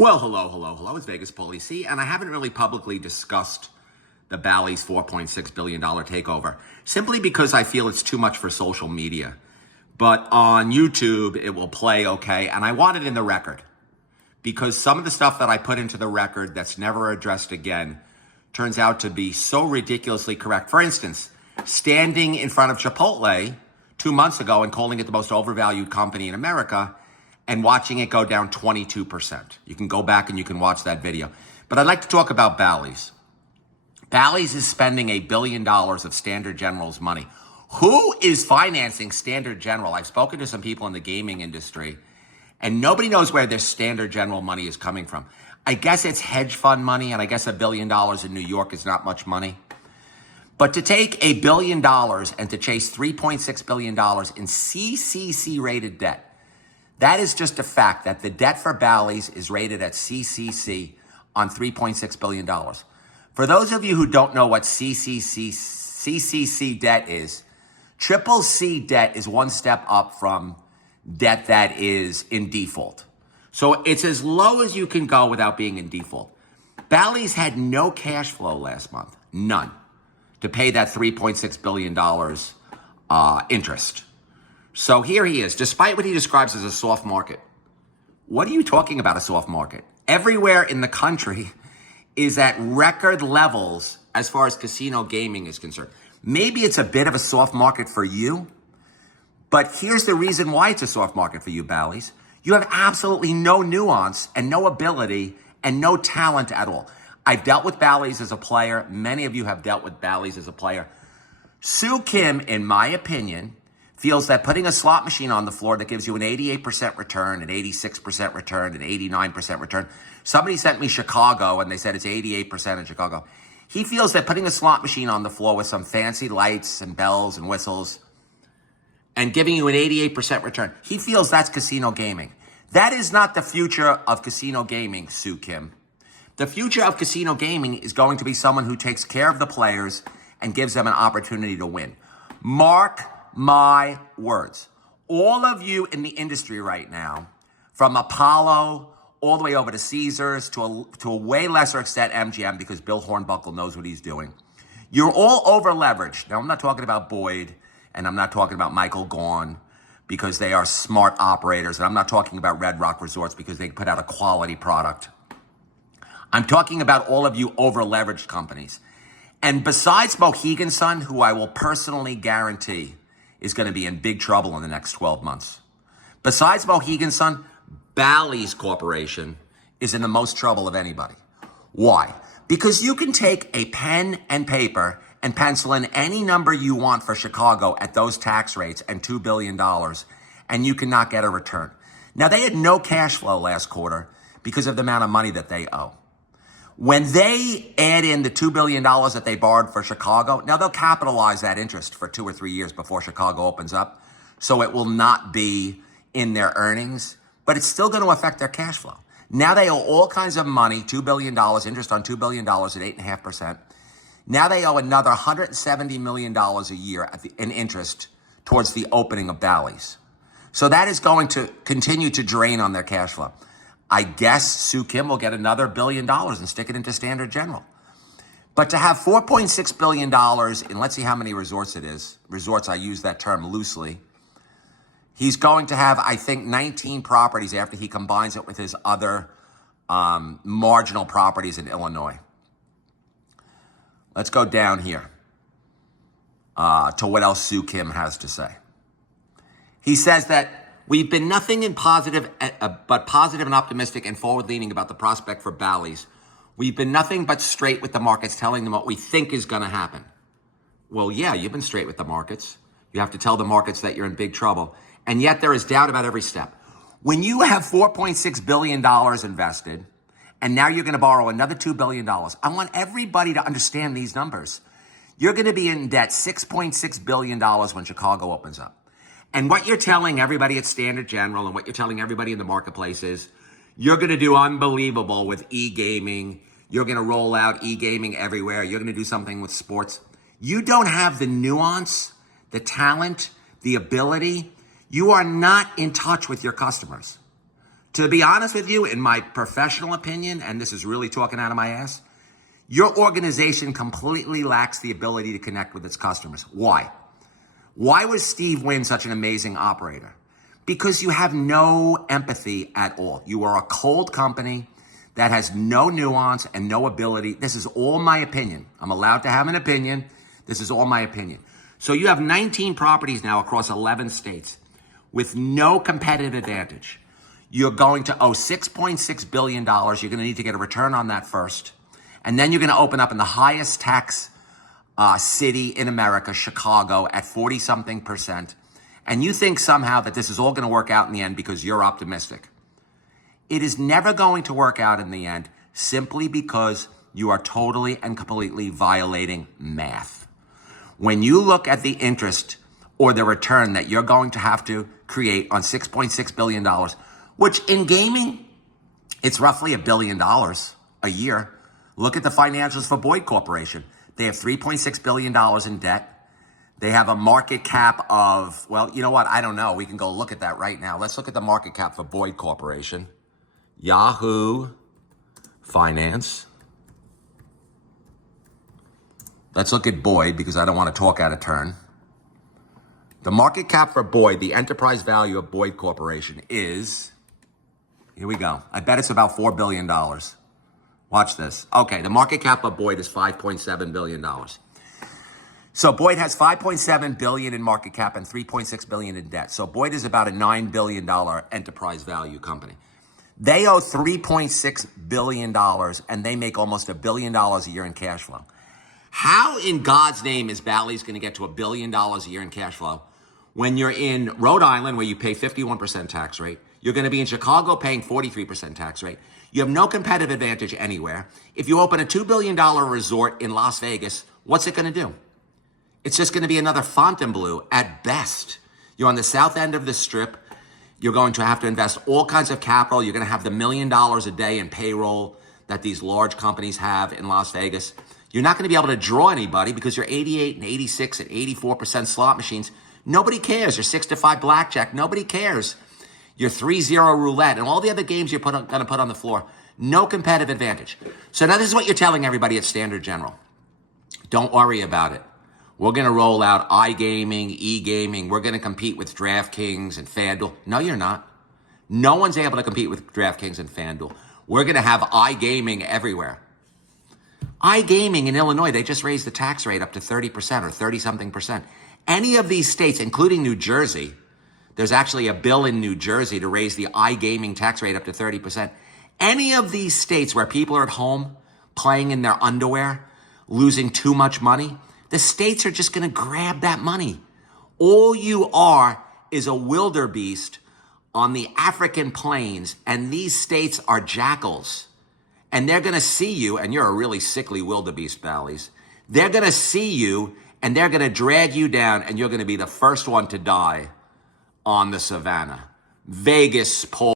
Well, hello. It's Vegas Policy, and I haven't really publicly discussed the Ballys $4.6 billion takeover, simply because I feel it's too much for social media. But on YouTube, it will play okay, and I want it in the record, because some of the stuff that I put into the record that's never addressed again turns out to be so ridiculously correct. For instance, standing in front of Chipotle 2 months ago and calling it the most overvalued company in America, and watching it go down 22%. You can go back and you can watch that video. But I'd like to talk about Ballys. Ballys is spending $1 billion of Standard General's money. Who is financing Standard General? I've spoken to some people in the gaming industry, and nobody knows where their Standard General money is coming from. I guess it's hedge fund money, and I guess $1 billion in New York is not much money. But to take $1 billion and to chase $3.6 billion in CCC-rated debt, that is just a fact that the debt for Ballys is rated at CCC on $3.6 billion. For those of you who don't know what CCC debt is, triple C debt is one step up from debt that is in default. So it's as low as you can go without being in default. Ballys had no cash flow last month, none, to pay that $3.6 billion interest. So here he is, despite what he describes as a soft market. What are you talking about, a soft market? Everywhere in the country is at record levels as far as casino gaming is concerned. Maybe it's a bit of a soft market for you, but here's the reason why it's a soft market for you, Ballys. You have absolutely no nuance and no ability and no talent at all. I've dealt with Ballys as a player. Many of you have dealt with Ballys as a player. Sue Kim, in my opinion, feels that putting a slot machine on the floor that gives you an 88% return, an 86% return, an 89% return. Somebody sent me Chicago and they said it's 88% in Chicago. He feels that putting a slot machine on the floor with some fancy lights and bells and whistles and giving you an 88% return, he feels that's casino gaming. That is not the future of casino gaming, Sue Kim. The future of casino gaming is going to be someone who takes care of the players and gives them an opportunity to win. Mark my words. All of you in the industry right now, from Apollo all the way over to Caesars, to a way lesser extent MGM, because Bill Hornbuckle knows what he's doing. You're all over leveraged. Now, I'm not talking about Boyd, and I'm not talking about Michael Gaughan, because they are smart operators, and I'm not talking about Red Rock Resorts because they put out a quality product. I'm talking about all of you over leveraged companies. And besides Mohegan Sun, who I will personally guarantee is going to be in big trouble in the next 12 months. Besides Mohegan Sun, Bally's Corporation is in the most trouble of anybody. Why? Because you can take a pen and paper and pencil in any number you want for Chicago at those tax rates and $2 billion, and you cannot get a return. Now, they had no cash flow last quarter because of the amount of money that they owe. When they add in the $2 billion that they borrowed for Chicago, now they'll capitalize that interest for 2 or 3 years before Chicago opens up. So it will not be in their earnings, but it's still going to affect their cash flow. Now they owe all kinds of money, $2 billion, interest on $2 billion at 8.5%. Now they owe another $170 million a year in interest towards the opening of Bally's. So that is going to continue to drain on their cash flow. I guess Sue Kim will get another $1 billion and stick it into Standard General. But to have $4.6 billion in, let's see how many resorts it is. Resorts, I use that term loosely. He's going to have, I think, 19 properties after he combines it with his other marginal properties in Illinois. Let's go down here to what else Sue Kim has to say. He says that we've been nothing but positive and optimistic and forward-leaning about the prospect for Bally's. We've been nothing but straight with the markets, telling them what we think is going to happen. Well, yeah, you've been straight with the markets. You have to tell the markets that you're in big trouble. And yet there is doubt about every step. When you have $4.6 billion invested, and now you're going to borrow another $2 billion, I want everybody to understand these numbers. You're going to be in debt $6.6 billion when Chicago opens up. And what you're telling everybody at Standard General and what you're telling everybody in the marketplace is you're going to do unbelievable with e-gaming. You're going to roll out e-gaming everywhere. You're going to do something with sports. You don't have the nuance, the talent, the ability. You are not in touch with your customers. To be honest with you, in my professional opinion, and this is really talking out of my ass, your organization completely lacks the ability to connect with its customers. Why? Why was Steve Wynn such an amazing operator? Because you have no empathy at all. You are a cold company that has no nuance and no ability. This is all my opinion. I'm allowed to have an opinion. This is all my opinion. So you have 19 properties now across 11 states with no competitive advantage. You're going to owe $6.6 billion. You're going to need to get a return on that first. And then you're going to open up in the highest tax city in America, Chicago, at 40-something%. And you think somehow that this is all going to work out in the end because you're optimistic. It is never going to work out in the end simply because you are totally and completely violating math. When you look at the interest or the return that you're going to have to create on $6.6 billion, which in gaming, it's roughly $1 billion a year. Look at the financials for Boyd Corporation. They have $3.6 billion in debt. They have a market cap of, well, you know what? I don't know. We can go look at that right now. Let's look at the market cap for Boyd Corporation. Yahoo Finance. Let's look at Boyd because I don't want to talk out of turn. The market cap for Boyd, the enterprise value of Boyd Corporation is, here we go. I bet it's about $4 billion. Watch this. Okay, the market cap of Boyd is $5.7 billion. So Boyd has $5.7 billion in market cap and $3.6 billion in debt. So Boyd is about a $9 billion enterprise value company. They owe $3.6 billion and they make almost $1 billion a year in cash flow. How in God's name is Ballys going to get to $1 billion a year in cash flow when you're in Rhode Island where you pay 51% tax rate? You're going to be in Chicago paying 43% tax rate. You have no competitive advantage anywhere. If you open a $2 billion resort in Las Vegas, what's it going to do? It's just going to be another Fontainebleau at best. You're on the south end of the strip. You're going to have to invest all kinds of capital. You're going to have the $1 million a day in payroll that these large companies have in Las Vegas. You're not going to be able to draw anybody because you're 88 and 86 and 84% slot machines. Nobody cares. You're 6-5 blackjack. Nobody cares. You're 3-0 roulette and all the other games you're going to put on the floor. No competitive advantage. So now this is what you're telling everybody at Standard General. Don't worry about it. We're going to roll out iGaming, e-gaming. We're going to compete with DraftKings and FanDuel. No, you're not. No one's able to compete with DraftKings and FanDuel. We're going to have iGaming everywhere. iGaming in Illinois, they just raised the tax rate up to 30% or 30-something%. Any of these states, including New Jersey, there's actually a bill in New Jersey to raise the iGaming tax rate up to 30%. Any of these states where people are at home playing in their underwear, losing too much money, the states are just going to grab that money. All you are is a wildebeest on the African plains, and these states are jackals. And they're going to see you, and you're a really sickly wildebeest, Ballys. They're going to see you, and they're going to drag you down, and you're going to be the first one to die on the savannah. Vegas, Paul.